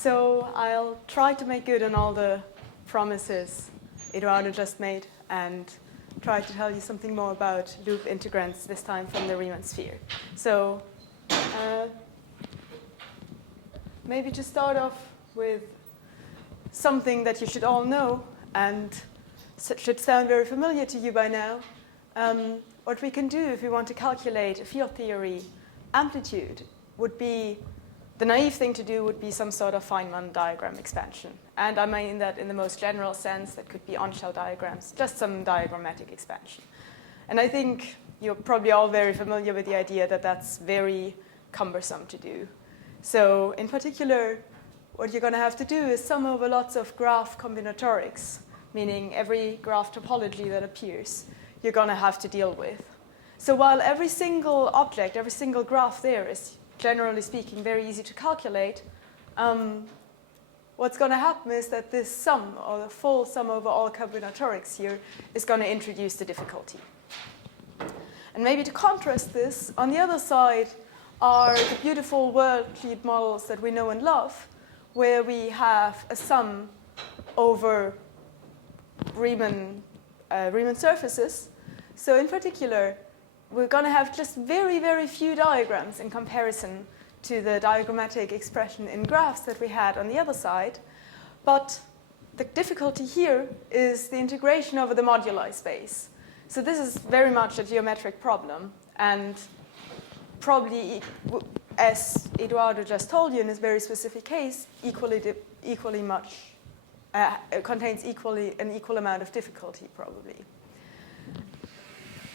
So I'll try to make good on all the promises Eduardo just made and try to tell you something more about loop integrands, this time from the Riemann sphere. So maybe to start off with something that you should all know and should sound very familiar to you by now. What we can do if we want to calculate a field theory amplitude would be, the naive thing to do would be some sort of Feynman diagram expansion. And I mean that in the most general sense. That could be on-shell diagrams, just some diagrammatic expansion. And I think you're probably all very familiar with the idea that that's very cumbersome to do. So in particular, what you're going to have to do is sum over lots of graph combinatorics, meaning every graph topology that appears, you're going to have to deal with. So while every single object, every single graph there is, generally speaking, very easy to calculate, what's going to happen is that this sum, or the full sum over all combinatorics here, is going to introduce the difficulty. And maybe to contrast this, on the other side are the beautiful worldsheet models that we know and love, where we have a sum over Riemann surfaces. So in particular, we're going to have just very, very few diagrams in comparison to the diagrammatic expression in graphs that we had on the other side. But the difficulty here is the integration over the moduli space. So this is very much a geometric problem, and probably, as Eduardo just told you in his very specific case, equally much, contains an equal amount of difficulty, probably.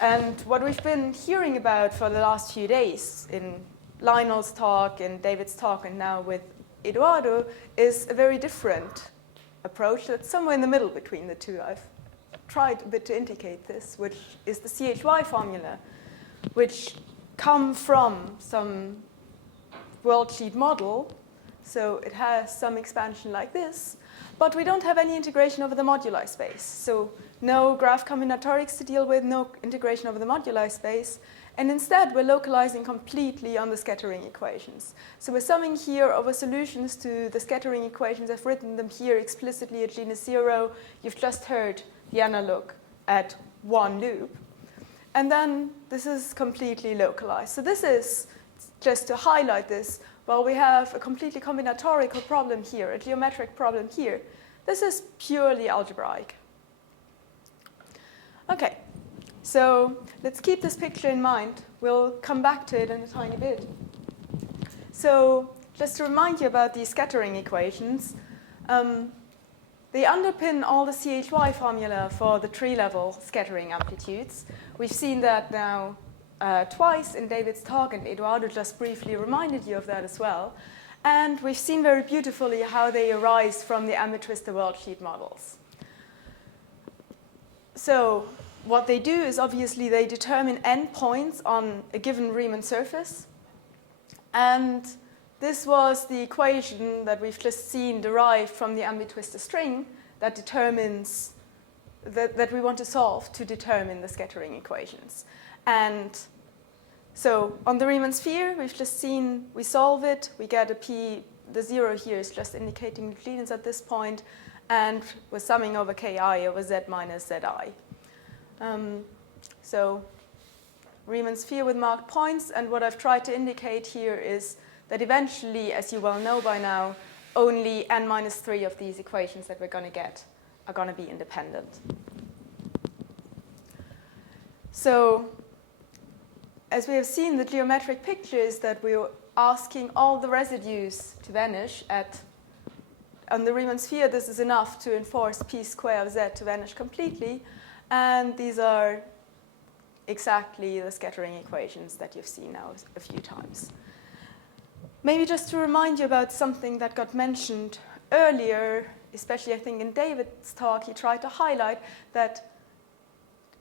And what we've been hearing about for the last few days in Lionel's talk, in David's talk, and now with Eduardo, is a very different approach that's somewhere in the middle between the two. I've tried a bit to indicate this, which is the CHY formula, which come from some worldsheet model. So it has some expansion like this, but we don't have any integration over the moduli space. So no graph combinatorics to deal with, no integration over the moduli space. And instead, we're localizing completely on the scattering equations. So we're summing here over solutions to the scattering equations. I've written them here explicitly at genus 0. You've just heard the analog at one loop. And then this is completely localized. So this is, just to highlight this, while we have a completely combinatorical problem here, a geometric problem here, this is purely algebraic. Okay, so let's keep this picture in mind. We'll come back to it in a tiny bit. So just to remind you about these scattering equations, they underpin all the CHY formula for the tree-level scattering amplitudes. We've seen that now twice in David's talk, and Eduardo just briefly reminded you of that as well. And we've seen very beautifully how they arise from the ambitwister worldsheet models. So what they do is obviously they determine endpoints on a given Riemann surface. And this was the equation that we've just seen derived from the ambitwister string that determines that we want to solve to determine the scattering equations. And so on the Riemann sphere, we've just seen we solve it. We get a p. The 0 here is just indicating Euclideans at this point. And we're summing over ki over z minus zi. So Riemann sphere with marked points. And what I've tried to indicate here is that eventually, as you well know by now, only n minus 3 of these equations that we're going to get are going to be independent. So as we have seen, the geometric picture is that we're asking all the residues to vanish on the Riemann sphere. This is enough to enforce p square of z to vanish completely. And these are exactly the scattering equations that you've seen now a few times. Maybe just to remind you about something that got mentioned earlier, especially I think in David's talk, he tried to highlight that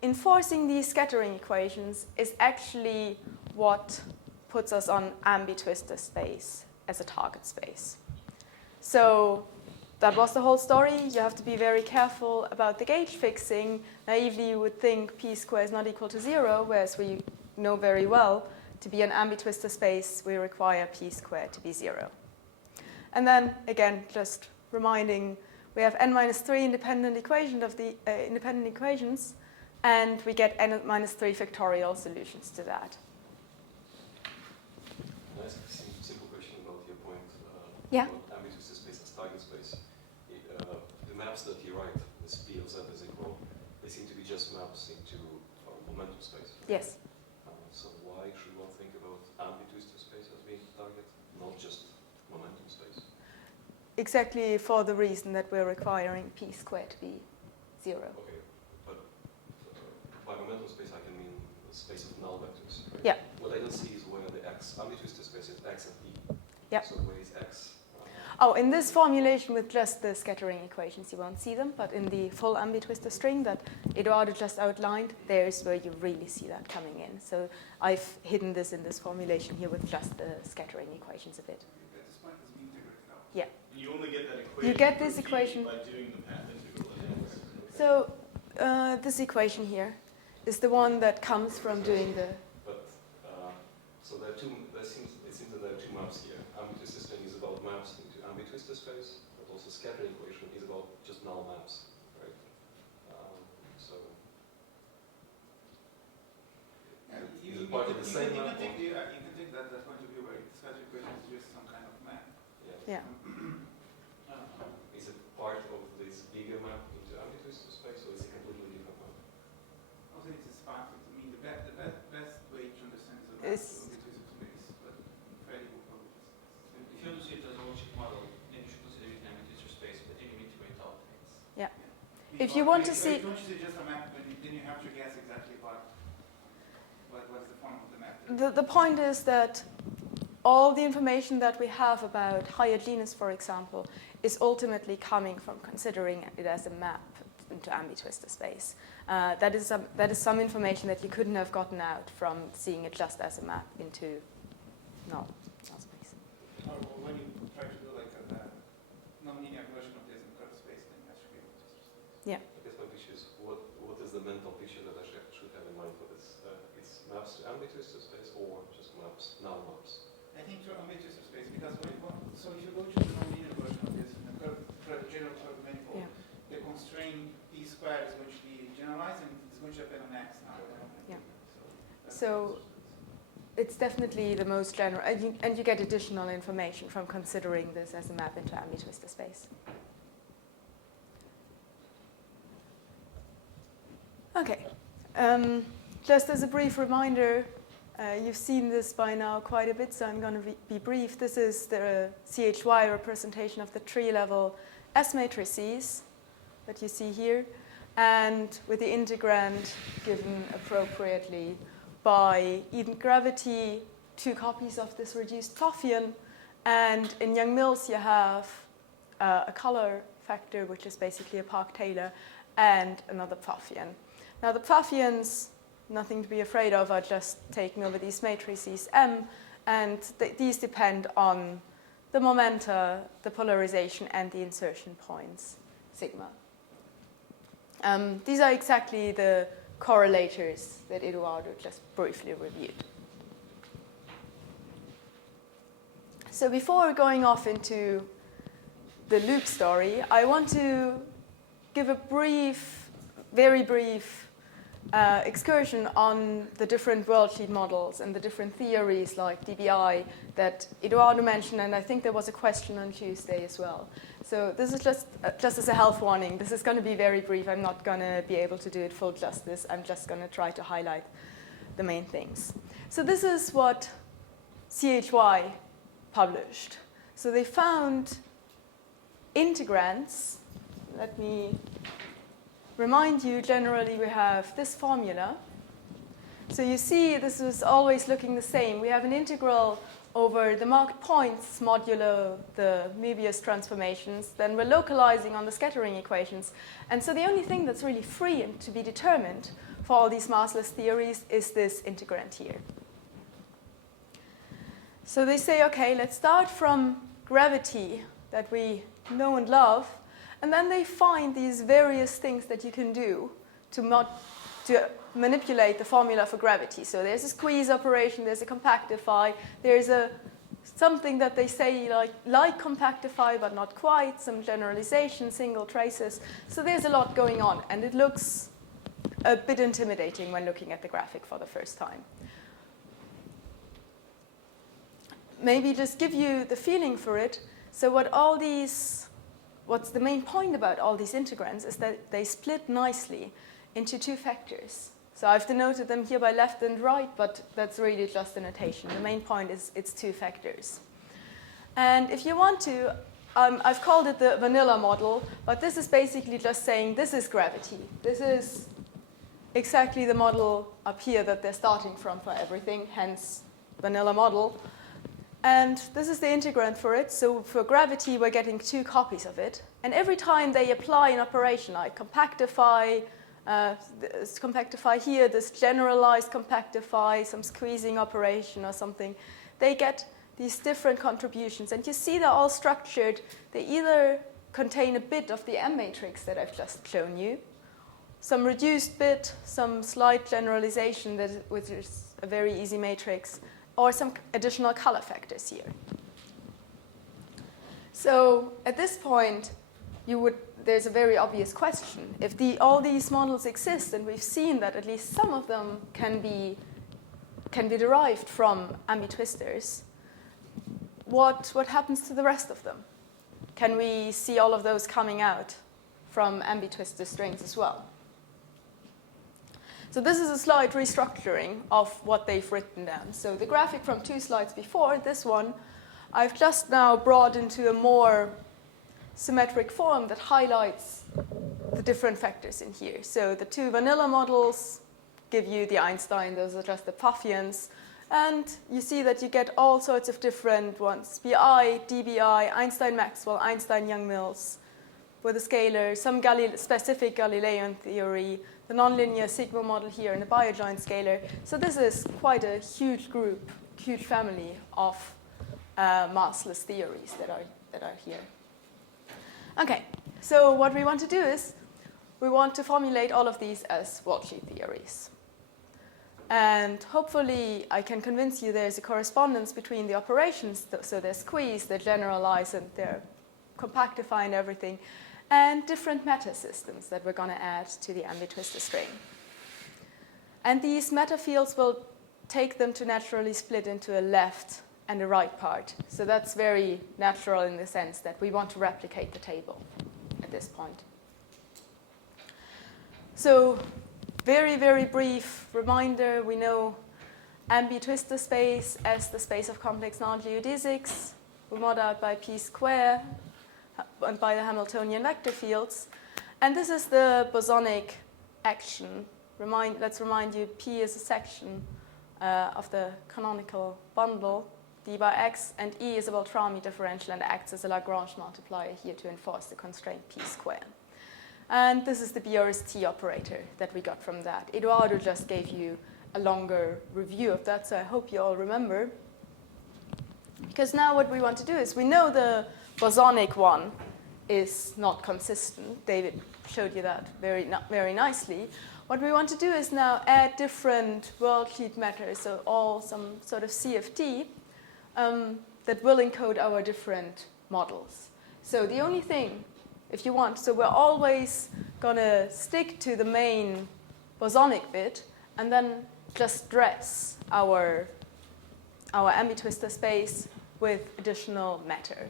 enforcing these scattering equations is actually what puts us on ambitwister space as a target space. So that was the whole story. You have to be very careful about the gauge fixing. Naively, you would think p squared is not equal to 0, whereas we know very well to be an ambitwister space, we require p squared to be 0. And then, again, just reminding, we have n minus 3 independent equations of the independent equations, and we get n minus 3 factorial solutions to that. Can I ask a simple question about your point? Yeah. About ambiguous space as target space. The maps that you write, this P of Z is equal, they seem to be just maps into momentum space. Yes. So why should one think about amplitudes space as being target, not just momentum space? Exactly for the reason that we're requiring p squared to be 0. Okay, but by momentum space I can mean the space of null vectors, right? Yeah. What I don't see is where the x, amplitudes space is x and p. Yeah. So where is x? Oh, in this formulation with just the scattering equations, you won't see them, but in the full ambitwister string that Eduardo just outlined, there's where you really see that coming in. So I've hidden this in this formulation here with just the scattering equations a bit. This point is being integrated out. Yeah. And you only get that equation. You get this equation by doing the path integral. So this equation here is the one that comes from doing the. But so there are two. It seems that there are two maps here. Ambitwister string is about maps into ambitwister space, but also scattering equation is about just null maps, right? So is it part of the same map? You can take that point of view where the scattering equation is just some kind of map. Yeah. Is it part of this bigger map into ambitwister space, or is it a completely different map? Also, it's part of. I mean, the best way to understand is the map Is- of ambitwister space, but fairly good probably. If you want to see it as a Worldsheet model, then you should consider it an ambiguous space, but then you integrate all things. Yeah. If you want to see. If you want to see just a map, then you have to guess exactly what's the form of the map. The point is that all the information that we have about higher genus, for example, is ultimately coming from considering it as a map into ambitwister space. That is some information that you couldn't have gotten out from seeing it just as a map into null space. Or when you try to do like a non-linear version of this in curved space, then you actually be able to. Yeah. I guess my picture is what is the mental picture that I should have in mind for this? It's maps to ambitwister space or just maps, null maps? I think to ambiguous space because so if you go to the non-linear version of this in the general curve manifold, Yeah. the constraint p squared is going to be generalized and it's going to depend on x now. Yeah. that's So it's definitely the most general, and you get additional information from considering this as a map into ambitwister space. Okay, just as a brief reminder, you've seen this by now quite a bit, so I'm going to be brief. This is the CHY representation of the tree-level S matrices that you see here, and with the integrand given appropriately by even gravity, 2 copies of this reduced Pfaffian, and in Young-Mills you have a color factor, which is basically a Park-Taylor, and another Pfaffian. Now the Pfaffians, nothing to be afraid of, are just taking over these matrices M, and these depend on the momenta, the polarization, and the insertion points, sigma. These are exactly the correlators that Eduardo just briefly reviewed. So before going off into the loop story, I want to give a brief, very brief excursion on the different worldsheet models and the different theories like DBI that Eduardo mentioned, and I think there was a question on Tuesday as well. So this is just as a health warning. This is going to be very brief. I'm not going to be able to do it full justice. I'm just going to try to highlight the main things. So this is what CHY published. So they found integrands. Let me remind you, generally we have this formula. So you see this is always looking the same. We have an integral over the marked points modulo the Möbius transformations. Then we're localizing on the scattering equations. And so the only thing that's really free and to be determined for all these massless theories is this integrand here. So they say, okay, let's start from gravity that we know and love. And then they find these various things that you can do to manipulate the formula for gravity. So there's a squeeze operation, there's a compactify, there's a something that they say like compactify, but not quite, some generalization, single traces. So there's a lot going on, and it looks a bit intimidating when looking at the graphic for the first time. Maybe just give you the feeling for it. So what's the main point about all these integrands is that they split nicely into two factors. So I've denoted them here by left and right, but that's really just a notation. The main point is it's two factors. And if you want to, I've called it the vanilla model, but this is basically just saying this is gravity. This is exactly the model up here that they're starting from for everything, hence vanilla model. And this is the integrand for it. So for gravity, we're getting two copies of it. And every time they apply an operation like compactify, compactify here, this generalized compactify, some squeezing operation or something, they get these different contributions. And you see they're all structured. They either contain a bit of the M matrix that I've just shown you, some reduced bit, some slight generalization, which is a very easy matrix, or some additional color factors here. So at this point, there's a very obvious question. If all these models exist, and we've seen that at least some of them can be derived from ambitwisters, what happens to the rest of them? Can we see all of those coming out from ambitwister strings as well? So this is a slight restructuring of what they've written down. So the graphic from 2 slides before, this one, I've just now brought into a more symmetric form that highlights the different factors in here. So the 2 vanilla models give you the Einstein, those are just the Pfaffians. And you see that you get all sorts of different ones, BI, DBI, Einstein-Maxwell, Einstein-Young-Mills, with a scalar, some specific Galilean theory, the nonlinear sigma model here, and a biojoint scalar. So this is quite a huge group, huge family of massless theories that are here. Okay, so what we want to do is we want to formulate all of these as worldsheet theories. And hopefully I can convince you there's a correspondence between the operations, so they're squeezed, they're generalized, and they're compactify and everything, and different meta systems that we're going to add to the ambitwister string. And these meta fields will take them to naturally split into a left and a right part. So that's very natural in the sense that we want to replicate the table at this point. So very, very brief reminder, we know ambitwister space as the space of complex non-geodesics. We mod out by p square and by the Hamiltonian vector fields. And this is the bosonic action. Let's remind you, P is a section of the canonical bundle, d by x, and E is a Beltrami differential and acts as a Lagrange multiplier here to enforce the constraint p square. And this is the BRST operator that we got from that. Eduardo just gave you a longer review of that, so I hope you all remember. Because now what we want to do is, we know the bosonic one is not consistent. David showed you that very nicely. What we want to do is now add different worldsheet matters, so all some sort of CFT that will encode our different models. So the only thing, if you want, so we're always going to stick to the main bosonic bit and then just dress our ambitwister space with additional matter.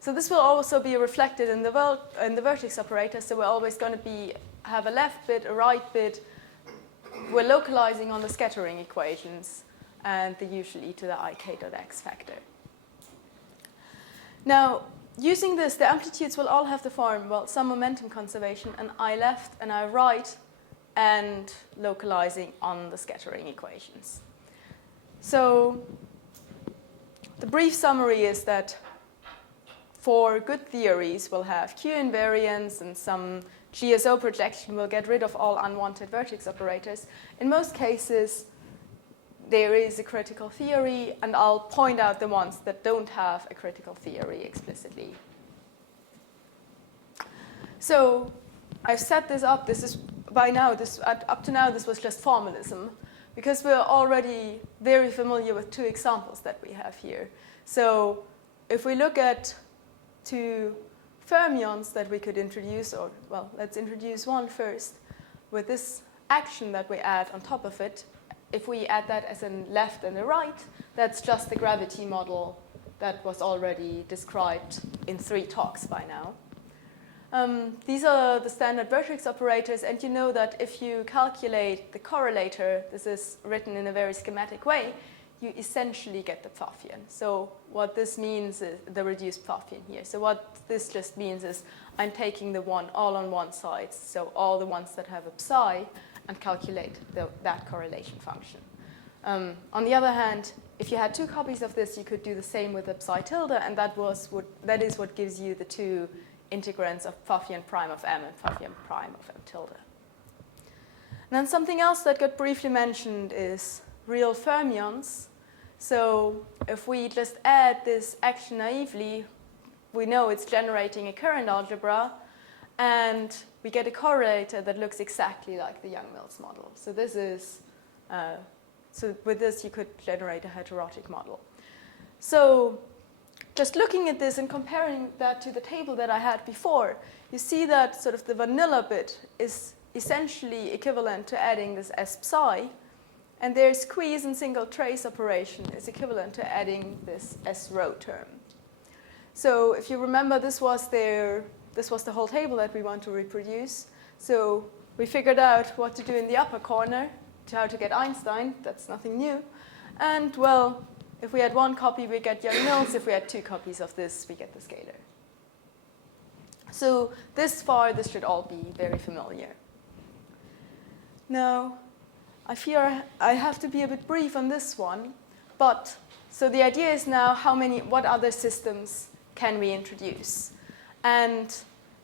So this will also be reflected in the vertex operator, so we're always going to have a left bit, a right bit. We're localizing on the scattering equations and the usual e to the ik.x factor. Now, using this, the amplitudes will all have the form, well, some momentum conservation, and I left and I right, and localizing on the scattering equations. So the brief summary is that for good theories, we'll have Q invariance and some GSO projection will get rid of all unwanted vertex operators. In most cases, there is a critical theory, and I'll point out the ones that don't have a critical theory explicitly. So I've set this up. This is up to now, this was just formalism. because we're already very familiar with two examples that we have here. So if we look at two fermions that we could introduce, or, well, let's introduce one first, with this action that we add on top of it. If we add that as a left and a right, that's just the gravity model that was already described in 3 talks by now. These are the standard vertex operators, and you know that if you calculate the correlator, this is written in a very schematic way, you essentially get the Pfaffian. So what this means is the reduced Pfaffian here. So what this just means is I'm taking the one all on one side, so all the ones that have a psi, and calculate that correlation function. On the other hand, if you had 2 copies of this, you could do the same with the psi tilde, and that is what gives you the 2 integrands of Pfaffian prime of m and Pfaffian prime of m tilde. And then something else that got briefly mentioned is real fermions. So if we just add this action naively, we know it's generating a current algebra, and we get a correlator that looks exactly like the Young-Mills model. So this is, so with this you could generate a heterotic model. So just looking at this and comparing that to the table that I had before, you see that sort of the vanilla bit is essentially equivalent to adding this s psi, and their squeeze and single trace operation is equivalent to adding this s rho term. So if you remember, this was the whole table that we want to reproduce. So we figured out what to do in the upper corner, how to get Einstein. That's nothing new. And, well, if we had 1 copy, we get Young-Mills. If we had 2 copies of this, we get the scalar. So this far, this should all be very familiar. Now, I fear I have to be a bit brief on this one. But, so the idea is now what other systems can we introduce? And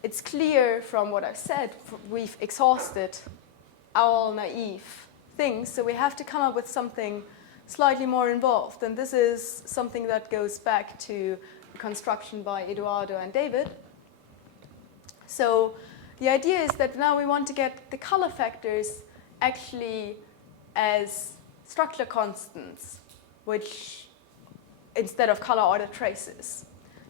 it's clear from what I've said, we've exhausted all naive things. So we have to come up with something slightly more involved. And this is something that goes back to construction by Eduardo and David. So the idea is that now we want to get the color factors actually as structure constants, which instead of color order traces.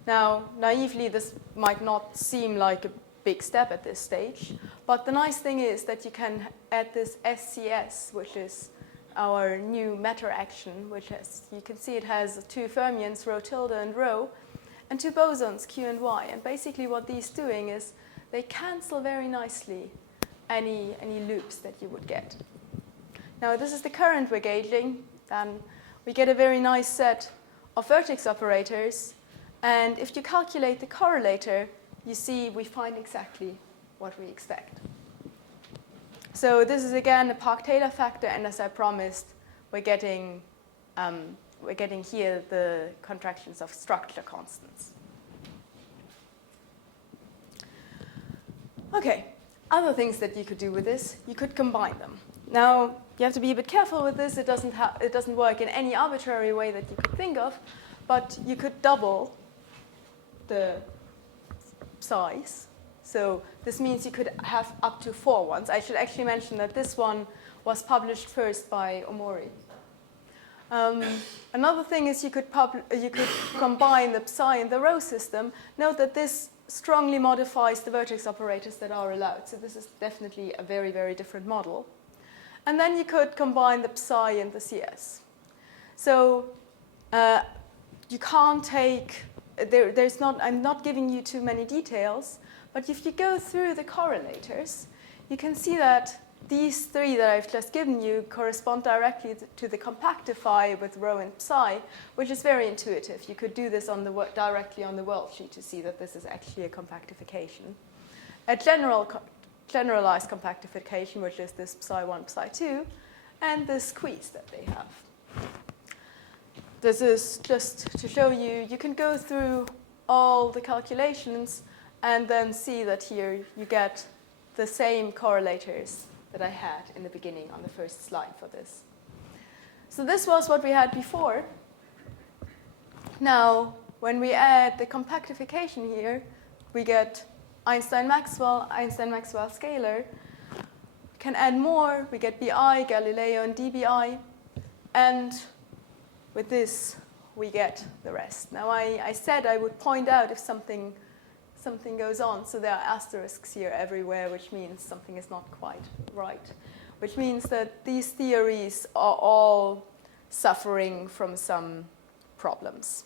Now, naively, this might not seem like a big step at this stage, but the nice thing is that you can add this SCS, which is our new matter action, which has, you can see it has 2 fermions, rho tilde and rho, and 2 bosons, Q and Y. And basically what these doing is they cancel very nicely any loops that you would get. Now, this is the current we're gauging. We get a very nice set of vertex operators. And if you calculate the correlator, you see we find exactly what we expect. So this is, again, a Park-Taylor factor. And as I promised, we're getting here the contractions of structure constants. OK, other things that you could do with this, you could combine them. Now, you have to be a bit careful with this. It doesn't work in any arbitrary way that you could think of. But you could double the size. So this means you could have up to 4 ones. I should actually mention that this one was published first by Omori. Another thing is you could combine the psi and the rho system. Note that this strongly modifies the vertex operators that are allowed. So this is definitely a very, very different model. And then you could combine the psi and the CS. So you can't take, I'm not giving you too many details, but if you go through the correlators, you can see that these 3 that I've just given you correspond directly to the compactify with rho and psi, which is very intuitive. You could do this directly on the Worldsheet to see that this is actually a compactification. A generalized compactification, which is this psi1, psi2, and the squeeze that they have. This is just to show you, you can go through all the calculations and then see that here you get the same correlators that I had in the beginning on the first slide for this. So this was what we had before. Now, when we add the compactification here, we get Einstein-Maxwell, Einstein-Maxwell scalar. can add more. We get BI, Galileo, and DBI. And with this, we get the rest. Now, I said I would point out if something goes on. So there are asterisks here everywhere, which means something is not quite right, which means that these theories are all suffering from some problems.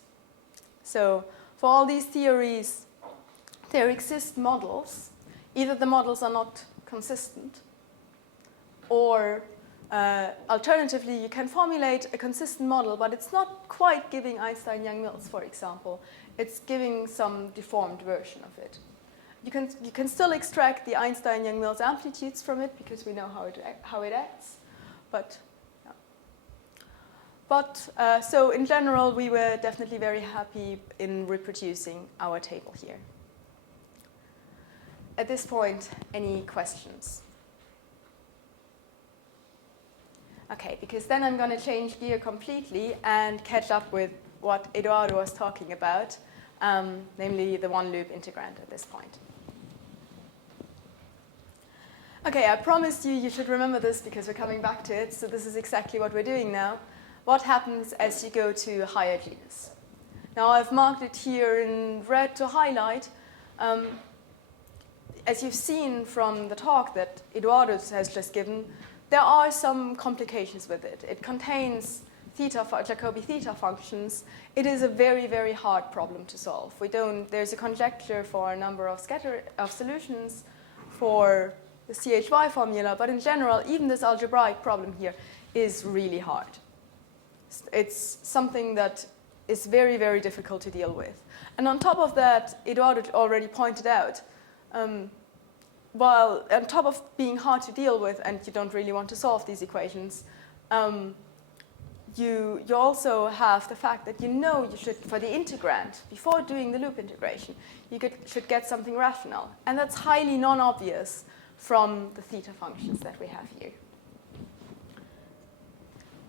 So for all these theories, there exist models. Either the models are not consistent, or alternatively, you can formulate a consistent model, but it's not quite giving Einstein-Young-Mills, for example. It's giving some deformed version of it. You can still extract the Einstein-Young-Mills amplitudes from it because we know how it acts, but yeah. But so in general, we were definitely very happy in reproducing our table here. At this point, any questions? Okay, because then I'm going to change gear completely and catch up with what Eduardo was talking about, namely the one-loop integrand at this point. Okay, I promised you should remember this because we're coming back to it, so this is exactly what we're doing now. What happens as you go to a higher genus? Now, I've marked it here in red to highlight. As you've seen from the talk that Eduardo has just given, there are some complications with it. It contains Jacobi theta functions. It is a very, very hard problem to solve. There's a conjecture for a number of solutions for the CHY formula, but in general, even this algebraic problem here is really hard. It's something that is very, very difficult to deal with. And on top of that, Eduardo already pointed out, while on top of being hard to deal with and you don't really want to solve these equations, you also have the fact that you should, for the integrand, before doing the loop integration, should get something rational. And that's highly non-obvious from the theta functions that we have here.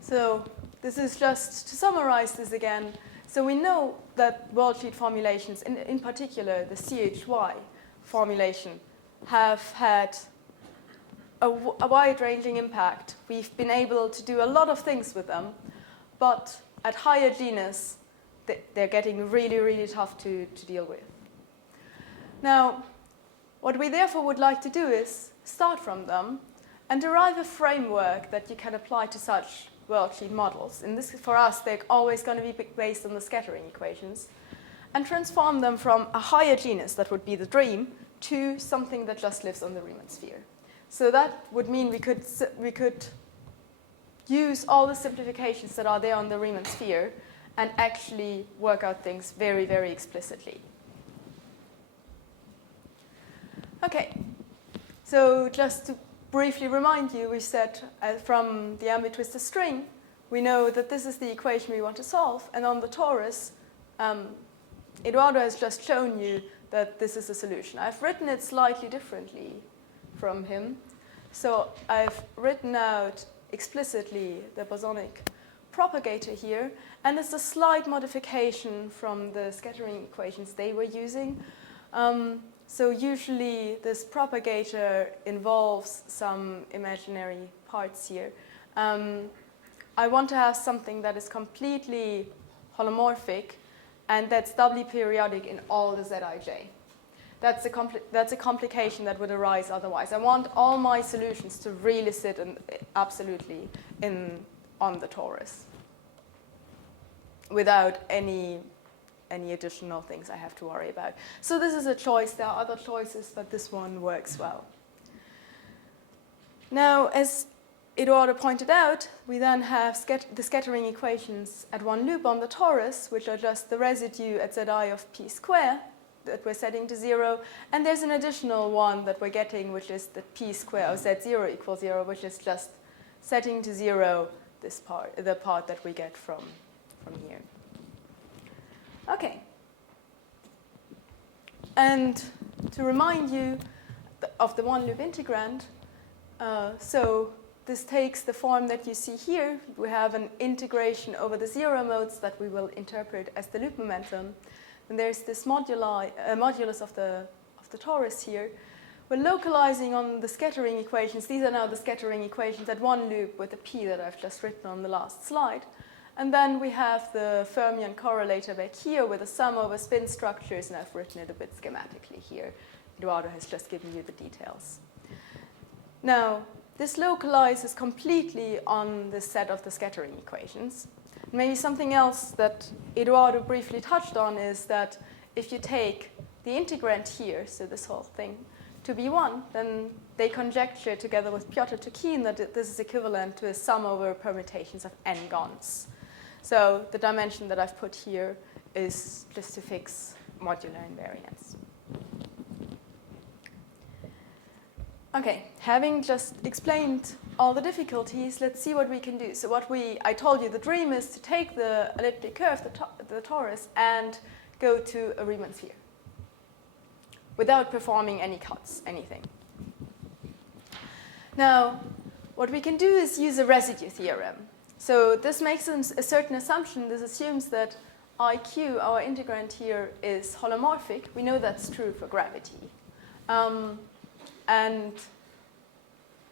So this is just to summarize this again. So we know that worldsheet formulations, in particular the CHY formulation, have had a wide-ranging impact. We've been able to do a lot of things with them, but at higher genus, they're getting really, really tough to deal with. Now, what we therefore would like to do is start from them and derive a framework that you can apply to such worldsheet models. And this, for us, they're always going to be based on the scattering equations, and transform them from a higher genus, that would be the dream, to something that just lives on the Riemann sphere. So that would mean we could use all the simplifications that are there on the Riemann sphere and actually work out things very, very explicitly. Okay, so just to briefly remind you, we said from the ambitwistor string, we know that this is the equation we want to solve, and on the torus, Eduardo has just shown you that this is a solution. I've written it slightly differently from him. So I've written out explicitly the bosonic propagator here, and it's a slight modification from the scattering equations they were using. So usually this propagator involves some imaginary parts here. I want to have something that is completely holomorphic and that's doubly periodic in all the Zij. That's a complication that would arise otherwise. I want all my solutions to really sit absolutely on the torus without any additional things I have to worry about. So this is a choice. There are other choices, but this one works well. Now, as Eduardo pointed out, we then have the scattering equations at one loop on the torus, which are just the residue at Zi of p square that we're setting to 0. And there's an additional one that we're getting, which is the p square of Z0 equals 0, which is just setting to 0 this part, the part that we get from here. Okay. And to remind you of the one-loop integrand, so this takes the form that you see here. We have an integration over the zero modes that we will interpret as the loop momentum. And there's this modulus of the torus here, we're localizing on the scattering equations. These are now the scattering equations at one loop with the p that I've just written on the last slide. And then we have the fermion correlator back here with a sum over spin structures, and I've written it a bit schematically here. Eduardo has just given you the details. Now, this localizes completely on the set of the scattering equations. Maybe something else that Eduardo briefly touched on is that if you take the integrand here, so this whole thing, to be 1, then they conjecture together with Piotr Tukin that this is equivalent to a sum over permutations of n gons. So the dimension that I've put here is just to fix modular invariance. Okay, having just explained all the difficulties, let's see what we can do. So I told you the dream is to take the elliptic curve, the torus, and go to a Riemann sphere without performing any cuts, anything. Now, what we can do is use a residue theorem. So this makes a certain assumption. This assumes that IQ, our integrand here, is holomorphic. We know that's true for gravity. And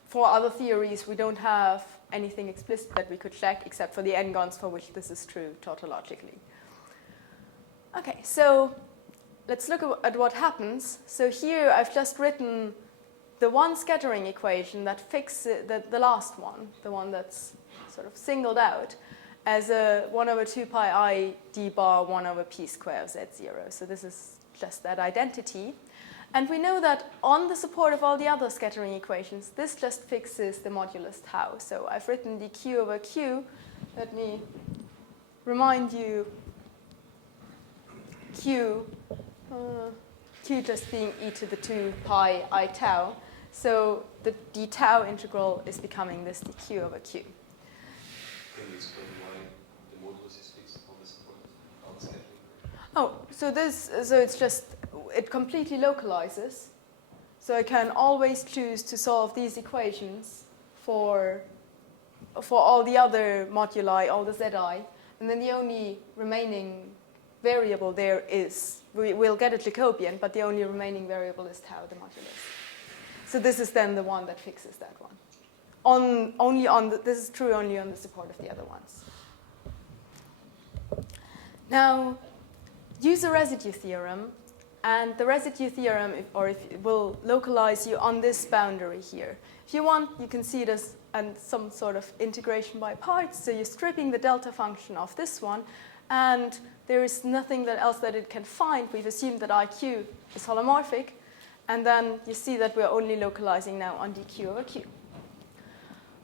for other theories, we don't have anything explicit that we could check except for the n-gons for which this is true tautologically. Okay, so let's look at what happens. So here I've just written the one scattering equation that fixes the last one, the one that's sort of singled out, as a 1 over 2 pi I d bar 1 over p square of z0. So this is just that identity. And we know that on the support of all the other scattering equations, this just fixes the modulus tau. So I've written dq over q. Let me remind you q just being e to the 2 pi I tau. So the d tau integral is becoming this dq over q. Can you explain why the modulus is fixed on the support of the scattering equation? Oh, so it's just, it completely localizes. So I can always choose to solve these equations for all the other moduli, all the zi, and then the only remaining variable there is, we'll get a Jacobian, but the only remaining variable is tau, the modulus. So this is then the one that fixes that one. This is true only on the support of the other ones. Now, use a residue theorem, and the residue theorem, it will localize you on this boundary here. If you want, you can see it as some sort of integration by parts. So you're stripping the delta function of this one, and there is nothing else that it can find. We've assumed that IQ is holomorphic, and then you see that we're only localizing now on dq over q.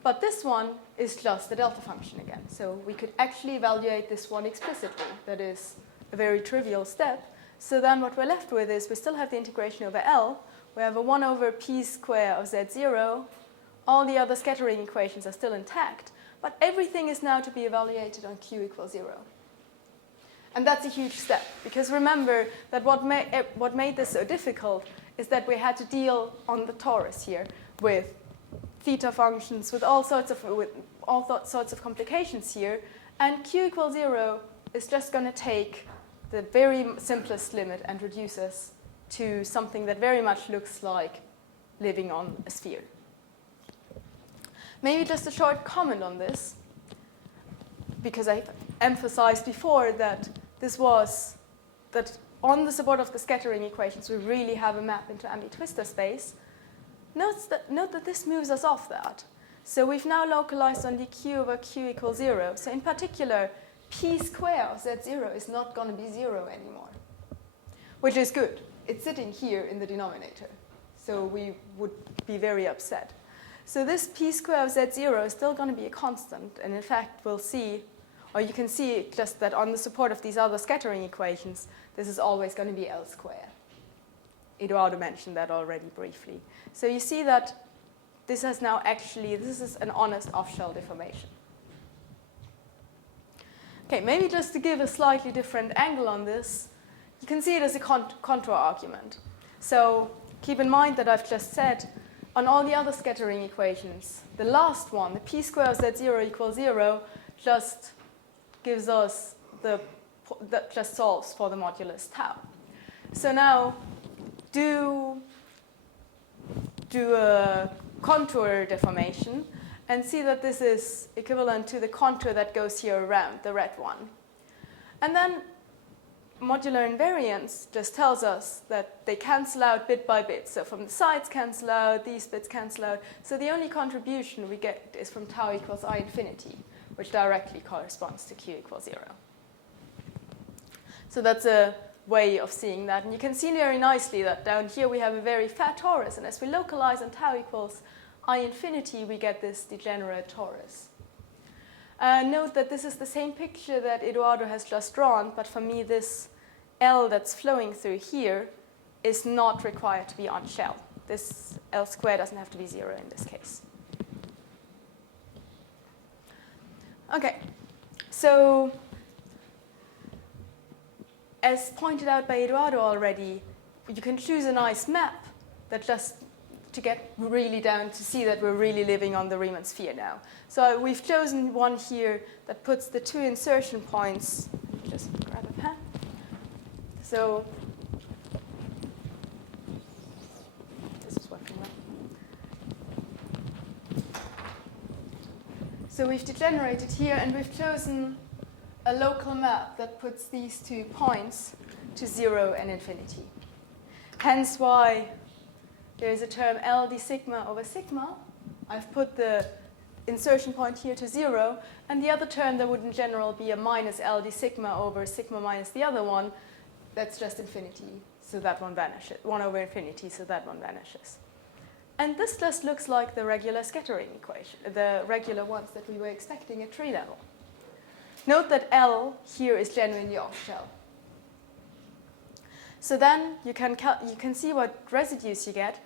But this one is just the delta function again. So we could actually evaluate this one explicitly. That is a very trivial step. So then what we're left with is we still have the integration over L. We have a 1 over p square of z0. All the other scattering equations are still intact. But everything is now to be evaluated on q equals 0. And that's a huge step. Because remember that what made this so difficult is that we had to deal on the torus here with theta functions, with all sorts of complications here. And q equals 0 is just going to take the very simplest limit and reduce us to something that very much looks like living on a sphere. Maybe just a short comment on this, because I emphasized before that that on the support of the scattering equations, we really have a map into ambitwistor space. Note that this moves us off that. So we've now localized on dq over q equals 0. So in particular, p square of z0 is not going to be 0 anymore, which is good. It's sitting here in the denominator, so we would be very upset. So this p square of z0 is still going to be a constant, and in fact, we'll see, or you can see just that on the support of these other scattering equations, this is always going to be L squared. Eduardo mentioned that already briefly. So you see that this is an honest off-shell deformation. Okay, maybe just to give a slightly different angle on this, you can see it as a contour argument. So keep in mind that I've just said on all the other scattering equations, the last one, the p square of z0 equals 0, just gives us just solves for the modulus tau. So now do a contour deformation and see that this is equivalent to the contour that goes here around, the red one. And then modular invariance just tells us that they cancel out bit by bit. So from the sides cancel out, these bits cancel out. So the only contribution we get is from tau equals I infinity, which directly corresponds to q equals 0. So that's a way of seeing that. And you can see very nicely that down here we have a very fat torus. And as we localize on tau equals I infinity, we get this degenerate torus. Note that this is the same picture that Eduardo has just drawn, but for me this L that's flowing through here is not required to be on shell. This L squared doesn't have to be 0 in this case. Okay, so as pointed out by Eduardo already, you can choose a nice map that just to get really down to see that we're really living on the Riemann sphere now. So we've chosen one here that puts the two insertion points. Let me just grab a pen. So this is working well. So we've degenerated here, and we've chosen a local map that puts these 2 points to 0 and infinity. Hence why there is a term L d sigma over sigma. I've put the insertion point here to 0, and the other term that would in general be a minus L d sigma over sigma minus the other one, that's just infinity, so that one vanishes. 1 over infinity, so that one vanishes. And this just looks like the regular scattering equation, the regular ones that we were expecting at tree level. Note that L here is genuinely off-shell. So then you can see what residues you get,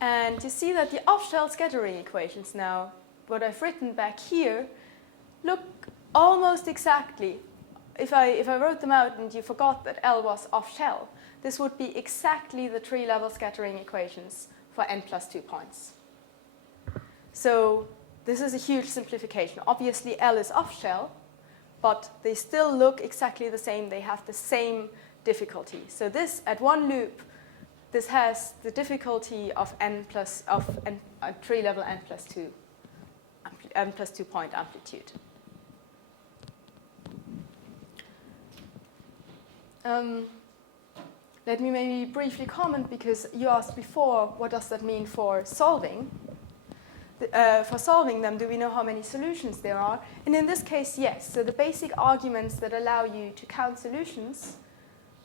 and you see that the off-shell scattering equations now, what I've written back here, look almost exactly. If I wrote them out and you forgot that L was off-shell, this would be exactly the tree-level scattering equations for n plus 2 points. So this is a huge simplification. Obviously, L is off-shell, but they still look exactly the same. They have the same difficulty. So this, at one loop, this has the difficulty of tree level n plus 2 point amplitude. Let me maybe briefly comment, because you asked before, what does that mean for solving? For solving them, do we know how many solutions there are? And in this case, yes. So the basic arguments that allow you to count solutions,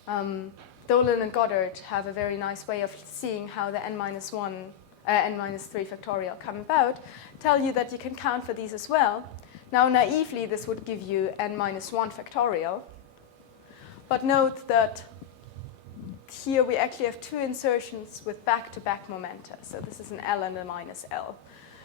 Dolan and Goddard have a very nice way of seeing how the n minus 3 factorial come about, tell you that you can count for these as well. Now, naively, this would give you n minus 1 factorial. But note that here we actually have 2 insertions with back-to-back momenta. So this is an L and a minus L.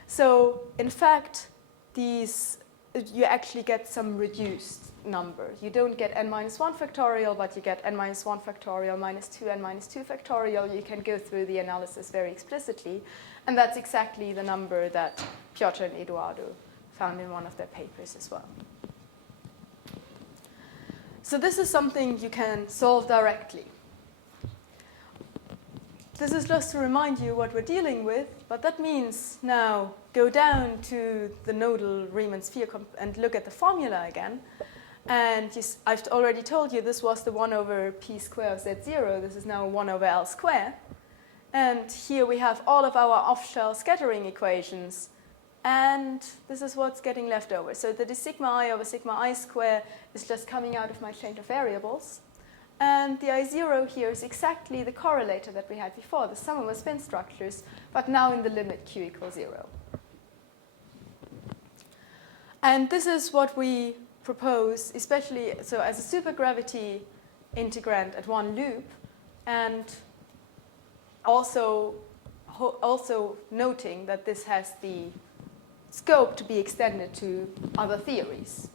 So in fact, you actually get some reduced number. You don't get n minus 1 factorial, but you get n minus 1 factorial minus 2 n minus 2 factorial. You can go through the analysis very explicitly. And that's exactly the number that Piotr and Eduardo found in one of their papers as well. So this is something you can solve directly. This is just to remind you what we're dealing with, but that means now go down to the nodal Riemann sphere and look at the formula again. And I've already told you this was the 1 over p square of z0. This is now 1 over L square. And here we have all of our off-shell scattering equations. And this is what's getting left over. So the d sigma I over sigma I square is just coming out of my change of variables. And the I0 here is exactly the correlator that we had before, the sum over spin structures, but now in the limit q equals 0. And this is what we propose, especially so as a supergravity integrand at one loop, and also noting that this has the scope to be extended to other theories.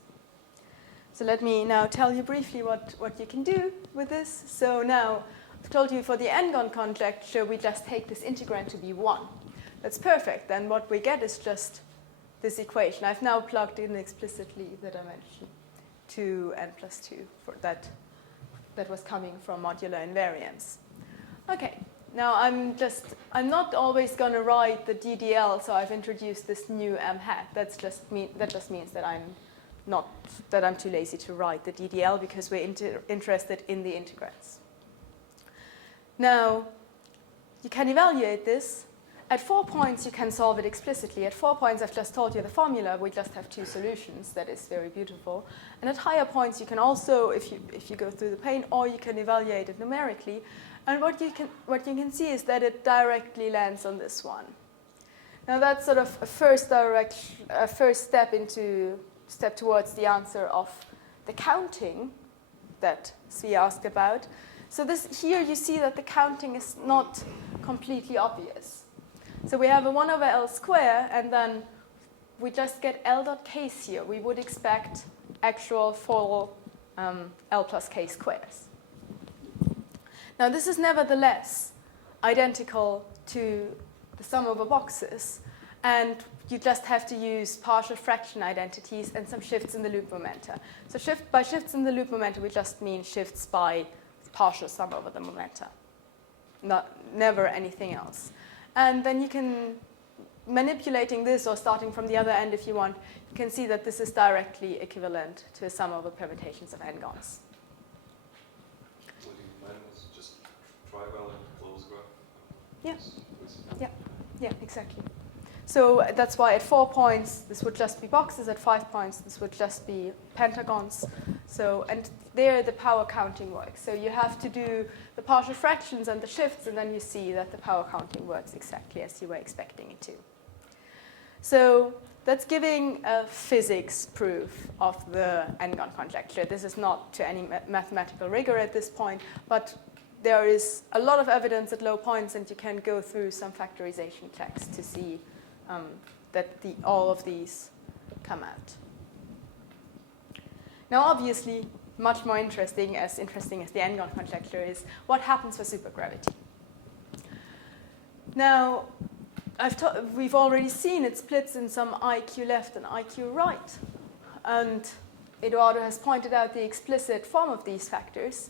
So let me now tell you briefly what you can do with this. So now I've told you for the n-gon conjecture, we just take this integrand to be 1. That's perfect. Then what we get is just this equation. I've now plugged in explicitly the dimension 2n plus 2 for that was coming from modular invariance. Okay, Now I'm not always going to write the DDL, so I've introduced this new m hat. That just means that I'm too lazy to write the DDL because we're interested in the integrands. Now, you can evaluate this. At 4 points, you can solve it explicitly. At 4 points, I've just told you the formula. We just have two solutions. That is very beautiful. And at higher points, you can also, if you go through the pain, or you can evaluate it numerically. And what you can see is that it directly lands on this one. Now, that's sort of a first step towards the answer of the counting that Svi asked about. So here you see that the counting is not completely obvious. So we have a 1 over L square, and then we just get L dot k's here. We would expect actual full L plus k squares. Now, this is nevertheless identical to the sum over boxes, and you just have to use partial fraction identities and some shifts in the loop momenta. So by shifts in the loop momenta, we just mean shifts by partial sum over the momenta, never anything else. And then you can, manipulating this or starting from the other end if you want, you can see that this is directly equivalent to a sum over permutations of n-gons. Would you mind just try well and close graph? Yeah. Yeah, exactly. So that's why at 4 points, this would just be boxes. At 5 points, this would just be pentagons. So, and there the power counting works. So you have to do the partial fractions and the shifts, and then you see that the power counting works exactly as you were expecting it to. So that's giving a physics proof of the n-gon conjecture. This is not to any mathematical rigor at this point, but there is a lot of evidence at low points, and you can go through some factorization checks to see that all of these come out. Now, obviously, much more interesting as the n-gon conjecture is what happens for supergravity. Now, we've already seen it splits in some IQ left and IQ right. And Eduardo has pointed out the explicit form of these factors.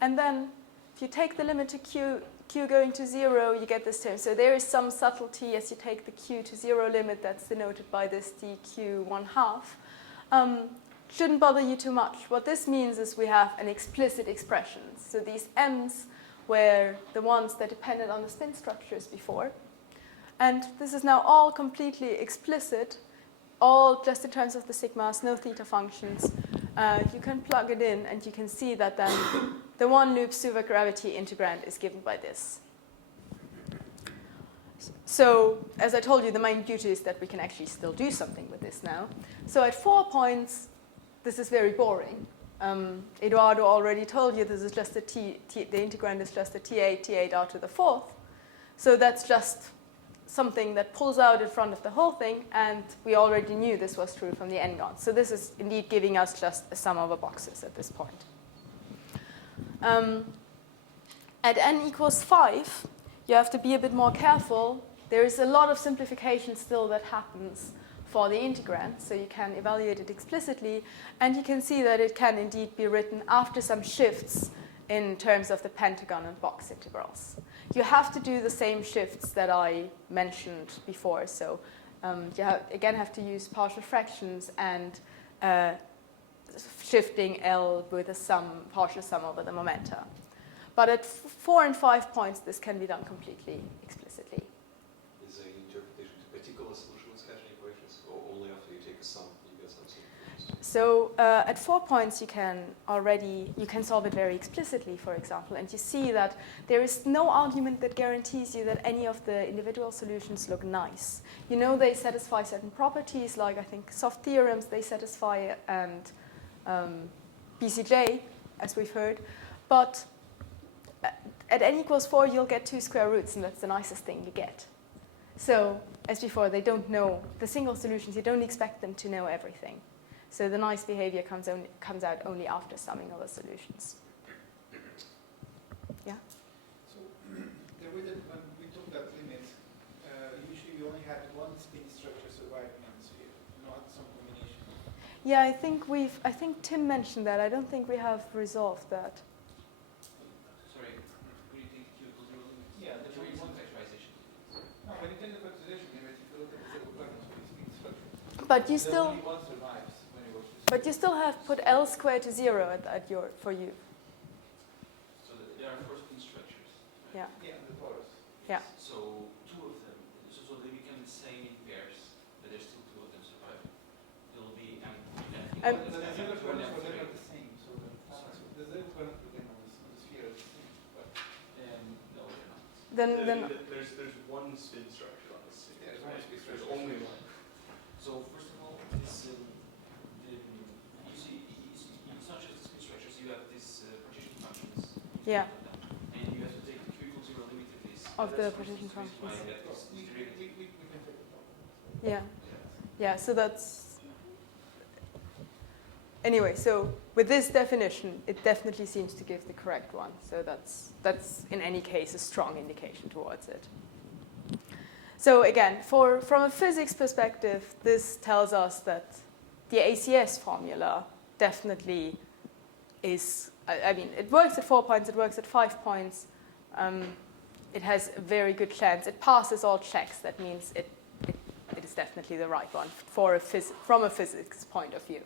And then if you take the limit to q going to 0, you get this term. So there is some subtlety as you take the q to 0 limit that's denoted by this dq 1/2. Shouldn't bother you too much. What this means is we have an explicit expression. So these m's were the ones that depended on the spin structures before. And this is now all completely explicit, all just in terms of the sigmas, no theta functions. You can plug it in, and you can see that then the one-loop supergravity integrand is given by this. So, as I told you, the main beauty is that we can actually still do something with this now. So at 4 points, this is very boring. Eduardo already told you this is just the integrand is just a T8 out to the 4th. So that's just something that pulls out in front of the whole thing, and we already knew this was true from the n-gon. So this is indeed giving us just a sum over boxes at this point. At n equals 5, you have to be a bit more careful. There is a lot of simplification still that happens for the integrand, so you can evaluate it explicitly, and you can see that it can indeed be written after some shifts in terms of the pentagon and box integrals. You have to do the same shifts that I mentioned before, so you again have to use partial fractions and shifting L with a partial sum over the momenta. But at 4 and 5 points, this can be done completely explicitly. Is the interpretation to particular solution of scattering equations, or only after you take a sum, you get something? So at 4 points, you can solve it very explicitly, for example, and you see that there is no argument that guarantees you that any of the individual solutions look nice. You know they satisfy certain properties, like I think soft theorems they satisfy, and BCJ, as we've heard, but at n equals 4, you'll get 2 square roots, and that's the nicest thing you get. So, as before, they don't know the single solutions. You don't expect them to know everything. So the nice behavior comes out only after summing over solutions. Yeah? So, the way that when we took that limit, usually we only had one spin structure surviving in the sphere, not some combination. Yeah, I think Tim mentioned that. I don't think we have resolved that. Sorry, could you take Q equals 0 limit? Yeah, But you There's still, only one survives when you watch this. but you still have put L squared to 0 for you. So there are four spin structures. Yeah. Yeah, the Torus. Yeah. So two of them, so they become the same in pairs, but there's still two of them surviving. It'll be And- But the zero terms for them are the same, so the zero terms for them on the sphere are the same. But no, they're not. Then There's one spin structure on this. there's one sphere There's structure. only one. So first of all, this you see, it's not just the spin structures. You have these partition functions. Yeah. And you have to take the Q equals 0 limit of this. Of That's the one partition reason why functions. you have this We derivative. can take the problem. yeah, yeah. So that's anyway. So with this definition, it definitely seems to give the correct one. So that's in any case a strong indication towards it. So again, from a physics perspective, this tells us that the ACS formula definitely is. I mean, it works at 4 points. It works at 5 points. It has a very good chance. It passes all checks. That means it is definitely the right one from a physics point of view.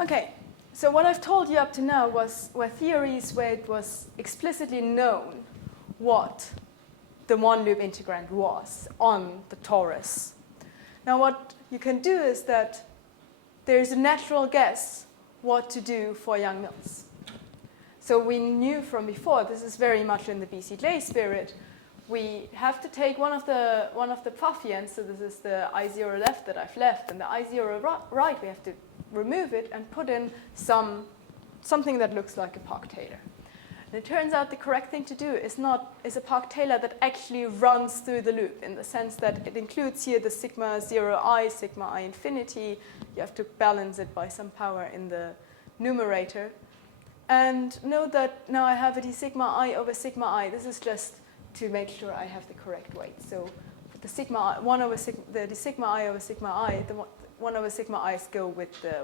Okay, so what I've told you up to now were theories where it was explicitly known what the one-loop integrand was on the torus. Now what you can do is that there's a natural guess what to do for Young-Mills. So we knew from before, this is very much in the BCJ spirit, we have to take one of the Pfaffians, so this is the I0 left that I've left, and the I0 right, we have to remove it and put in something that looks like a Park-Taylor. And it turns out the correct thing to do is a Park-Taylor that actually runs through the loop, in the sense that it includes here the sigma 0I, sigma I infinity. You have to balance it by some power in the numerator. And note that now I have a d sigma I over sigma I. This is just to make sure I have the correct weight. So the sigma 1 over sigma, the sigma I over sigma I, the 1 over sigma i's go with the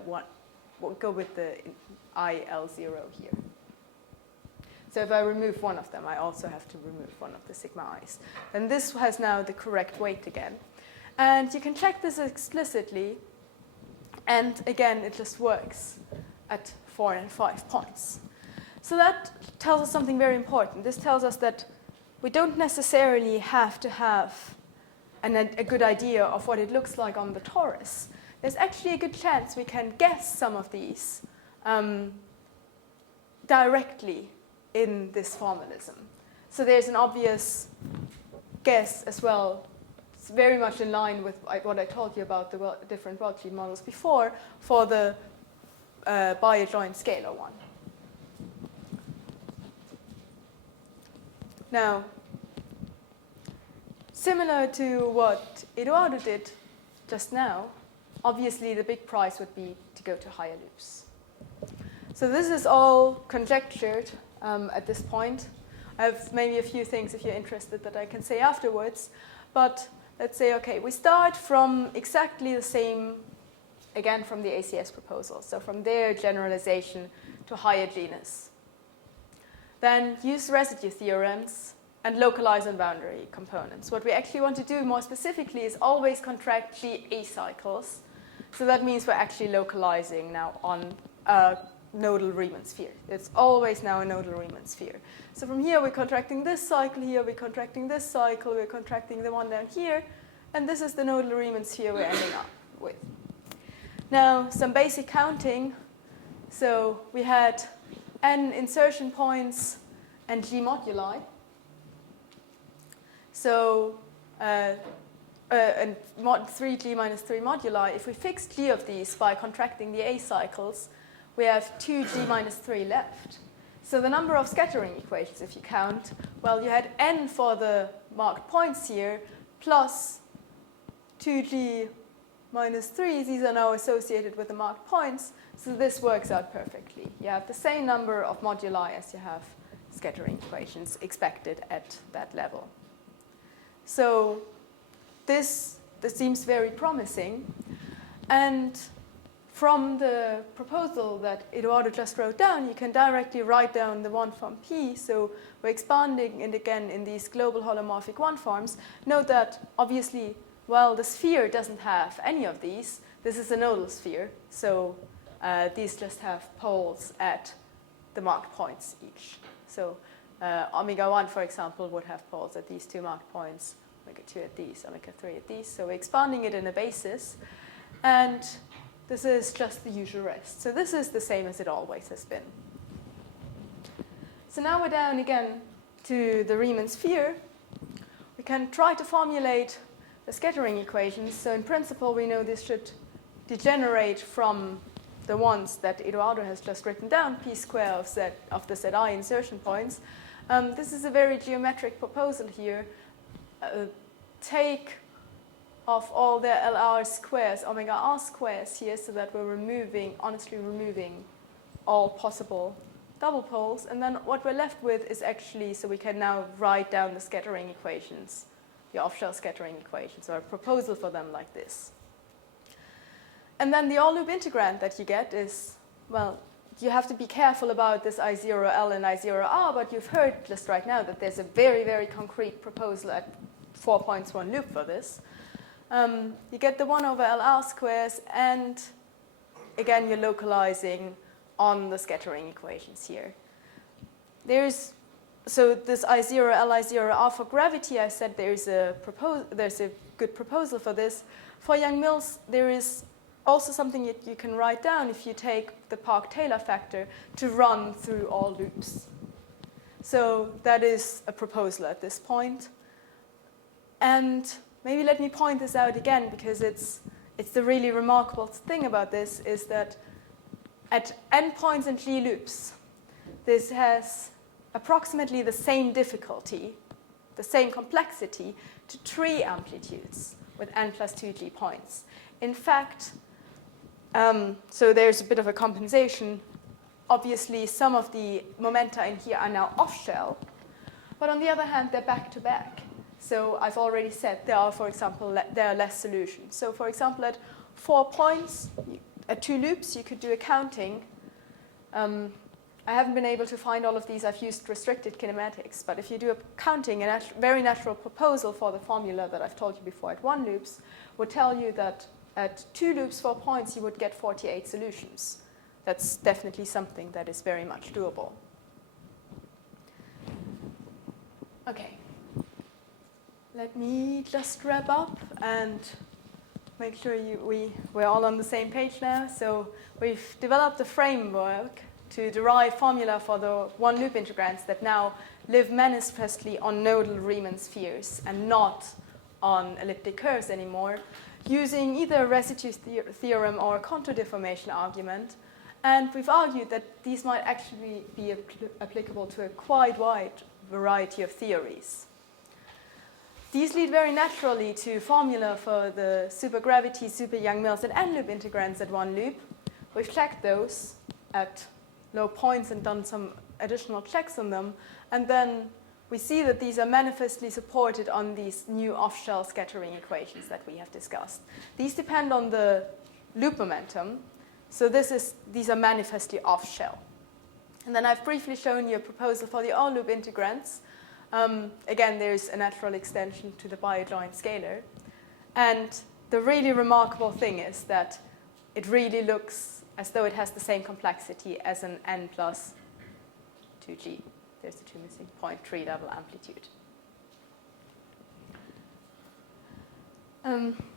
IL0 here. So if I remove one of them, I also have to remove one of the sigma i's. Then this has now the correct weight again. And you can check this explicitly. And again, it just works at 4 and 5 points. So that tells us something very important. This tells us that we don't necessarily have to have a good idea of what it looks like on the torus. There's actually a good chance we can guess some of these directly in this formalism. So there's an obvious guess as well. It's very much in line with what I told you about the different Worldsheet models before for the bi-adjoint scalar one. Now, similar to what Eduardo did just now, obviously the big prize would be to go to higher loops. So this is all conjectured at this point. I have maybe a few things, if you're interested, that I can say afterwards. But let's say, okay, we start from exactly the same, again, from the ACS proposal. So from their generalization to higher genus. Then use residue theorems and localize on boundary components. What we actually want to do more specifically is always contract GA cycles. So that means we're actually localizing now on a nodal Riemann sphere. It's always now a nodal Riemann sphere. So from here, we're contracting this cycle, here we're contracting this cycle, we're contracting the one down here, and this is the nodal Riemann sphere we're ending up with. Now, some basic counting. So we had n insertion points and g moduli. So and 3g minus 3 moduli, if we fix g of these by contracting the A cycles, we have 2g minus 3 left. So the number of scattering equations, if you count, well, you had n for the marked points here, plus 2g minus 3. These are now associated with the marked points, so this works out perfectly. You have the same number of moduli as you have scattering equations expected at that level. So this seems very promising. And from the proposal that Eduardo just wrote down, you can directly write down the one form P. So we're expanding it again in these global holomorphic one forms. Note that obviously Well, the sphere doesn't have any of these. This is a nodal sphere, so these just have poles at the marked points each. So omega 1, for example, would have poles at these two marked points, omega 2 at these, omega 3 at these. So we're expanding it in a basis. And this is just the usual rest. So this is the same as it always has been. So now we're down again to the Riemann sphere. We can try to formulate the scattering equations. So in principle, we know this should degenerate from the ones that Eduardo has just written down, p square of the Zi insertion points. This is a very geometric proposal here. Take of all the LR squares, omega r squares here, so that we're honestly removing all possible double poles. And then what we're left with is actually, so we can now write down the scattering equations, the off-shell scattering equations, or a proposal for them like this. And then the all-loop integrand that you get is, well, you have to be careful about this I0L and I0R, but you've heard just right now that there's a very, very concrete proposal at 4 points 1 loop for this. You get the 1 over LR squares, and again, you're localizing on the scattering equations here. So this I0L, I0R for gravity, I said there's a good proposal for this. For Young-Mills, there is also something that you can write down if you take the Park-Taylor factor to run through all loops. So that is a proposal at this point. And maybe let me point this out again, because it's the really remarkable thing about this is that at n points in G loops, this has approximately the same difficulty, the same complexity to 3 amplitudes with n plus 2G points. In fact, so there's a bit of a compensation. Obviously, some of the momenta in here are now off-shell, but on the other hand, they're back-to-back. So I've already said there are, for example, there are less solutions. So for example, at 4 points, at 2 loops, you could do a counting. I haven't been able to find all of these. I've used restricted kinematics. But if you do a counting, a very natural proposal for the formula that I've told you before at 1 loops would tell you that at 2 loops, 4 points, you would get 48 solutions. That's definitely something that is very much doable. Okay. Let me just wrap up and make sure we're all on the same page now. So we've developed a framework to derive formula for the 1 loop integrands that now live manifestly on nodal Riemann spheres and not on elliptic curves anymore, using either a residue theorem or a contour deformation argument. And we've argued that these might actually be applicable to a quite wide variety of theories. These lead very naturally to formula for the supergravity, super Young-Mills, and n-loop integrands at 1 loop. We've checked those at low points and done some additional checks on them. And then we see that these are manifestly supported on these new off-shell scattering equations that we have discussed. These depend on the loop momentum. So these are manifestly off-shell. And then I've briefly shown you a proposal for the all-loop integrands. Again, there's a natural extension to the biojoint scalar. And the really remarkable thing is that it really looks as though it has the same complexity as an n plus 2G. There's the 2 missing, 0.3 double amplitude.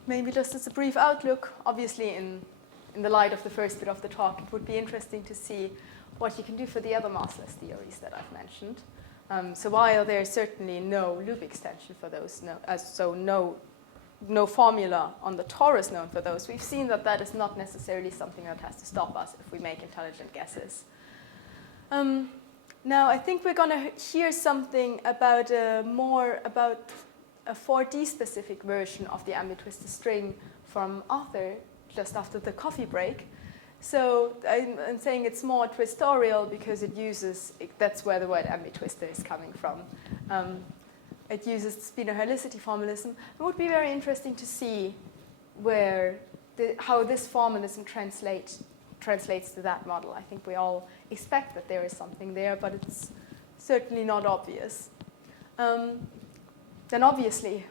Maybe just as a brief outlook, obviously in the light of the first bit of the talk, it would be interesting to see what you can do for the other massless theories that I've mentioned. So while there's certainly no loop extension for those, no formula on the torus known for those, we've seen that that is not necessarily something that has to stop us if we make intelligent guesses. Now, I think we're going to hear something about a 4D-specific version of the ambitwistor string from Arthur just after the coffee break. So I'm saying it's more twistorial because that's where the word ambitwister is coming from. It uses spino-helicity formalism. It would be very interesting to see how this formalism translates to that model. I think we all expect that there is something there, but it's certainly not obvious. Then obviously,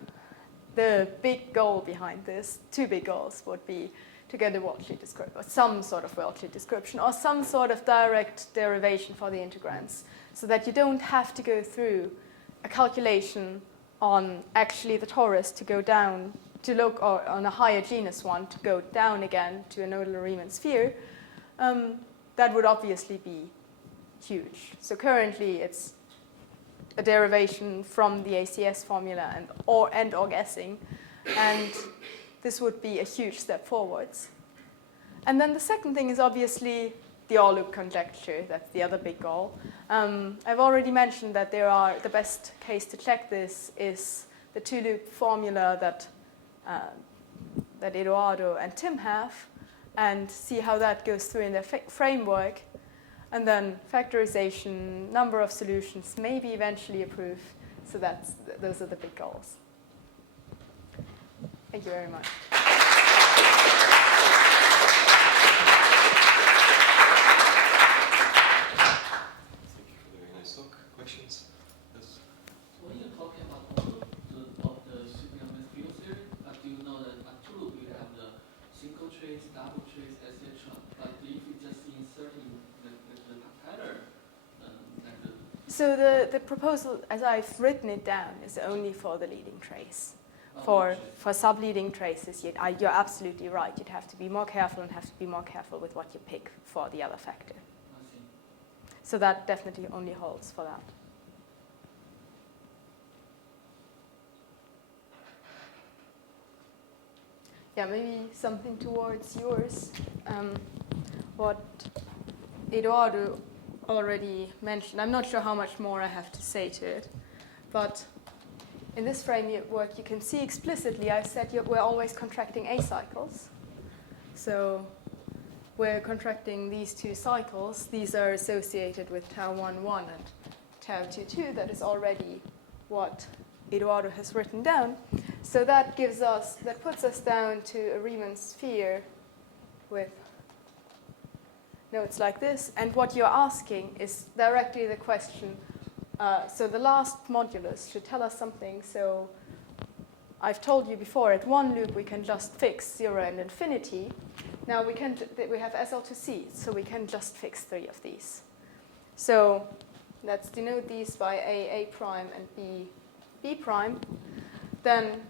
the big goal behind this, two big goals would be to get a Worldsheet description, or some sort of Worldsheet description, or some sort of direct derivation for the integrands, so that you don't have to go through a calculation on actually the torus to go down, to look, or on a higher genus one, to go down again to a nodal Riemann sphere. That would obviously be huge. So currently it's a derivation from the ACS formula and or guessing, and this would be a huge step forwards. And then the second thing is obviously the all-loop conjecture. That's the other big goal. I've already mentioned that the best case to check this is the two-loop formula that Eduardo and Tim have, and see how that goes through in their framework. And then factorization, number of solutions, maybe eventually a proof. So those are the big goals. Thank you very much. Thank you for the very nice talk. Questions? Yes? When you're talking about the Superman field theory, do you know that at two loop you have the single trace, double trace, etc. But if you just insert in the pattern, So the proposal, as I've written it down, is only for the leading trace. For sub-leading traces, you're absolutely right. You'd have to be more careful and have to be more careful with what you pick for the other factor. I see. So that definitely only holds for that. Yeah, maybe something towards yours. What Eduardo already mentioned. I'm not sure how much more I have to say to it, but in this framework you can see explicitly I've said we're always contracting A cycles. So we're contracting these two cycles. These are associated with tau 1,1 and tau 2,2. That is already what Eduardo has written down. So that puts us down to a Riemann sphere with notes like this. And what you're asking is directly the question. So the last modulus should tell us something. So I've told you before, at one loop we can just fix 0 and infinity. Now we have SL to C, so we can just fix 3 of these. So let's denote these by A prime, and B prime. Then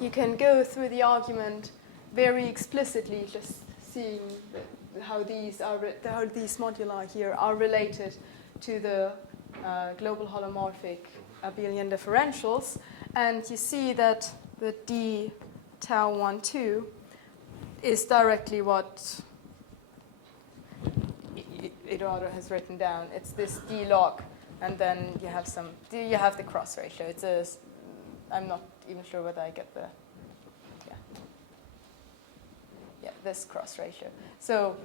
you can go through the argument very explicitly, just seeing how these moduli here are related to the global holomorphic abelian differentials. And you see that the d tau 1,2 is directly what Eduardo has written down. It's this d log, and then you have the cross ratio. I'm not even sure whether I get this cross ratio. So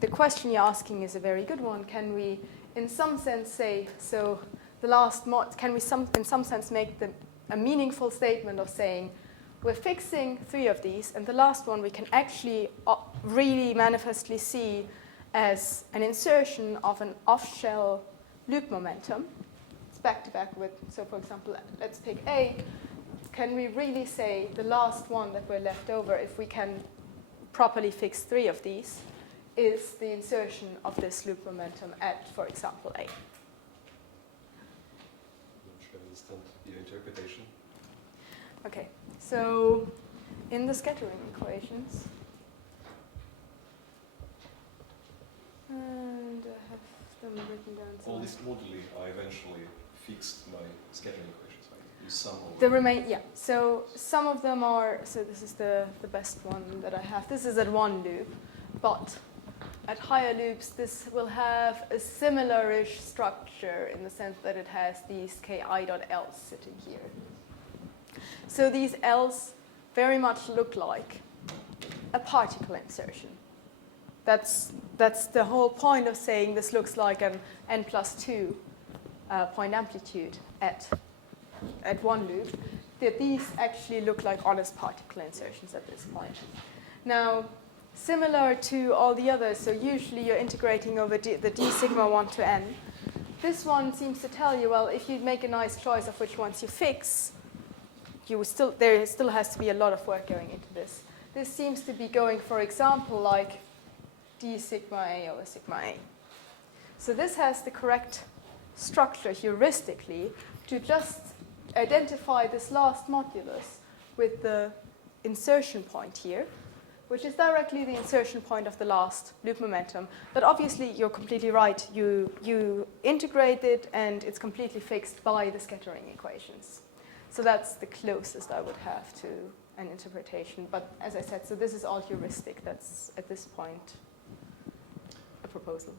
the question you're asking is a very good one. Can we, in some sense, say, so the last mod, can we in some sense make a meaningful statement of saying, we're fixing 3 of these, and the last one we can actually really manifestly see as an insertion of an off-shell loop momentum. It's back-to-back with, so for example, let's pick A. Can we really say the last one that we're left over, if we can properly fix 3 of these, is the insertion of this loop momentum at, for example, A? I'm not sure I understand your interpretation. Okay, so in the scattering equations, and I have them written down All somewhere. these moduli are eventually fixed by scattering equations, right? You sum over. The remain, yeah. So some of them are. So this is the best one that I have. This is at one loop, but at higher loops, this will have a similar-ish structure in the sense that it has these ki.Ls sitting here. So these Ls very much look like a particle insertion. That's the whole point of saying this looks like an n+2 point amplitude at one loop. That these actually look like honest particle insertions at this point. Now, similar to all the others, so usually you're integrating over the d sigma 1 to n. This one seems to tell you, well, if you make a nice choice of which ones you fix, there still has to be a lot of work going into this. This seems to be going, for example, like d sigma a over sigma a. So this has the correct structure heuristically to just identify this last modulus with the insertion point here, which is directly the insertion point of the last loop momentum. But obviously, you're completely right. You integrate it, and it's completely fixed by the scattering equations. So that's the closest I would have to an interpretation. But as I said, so this is all heuristic. That's, at this point, a proposal.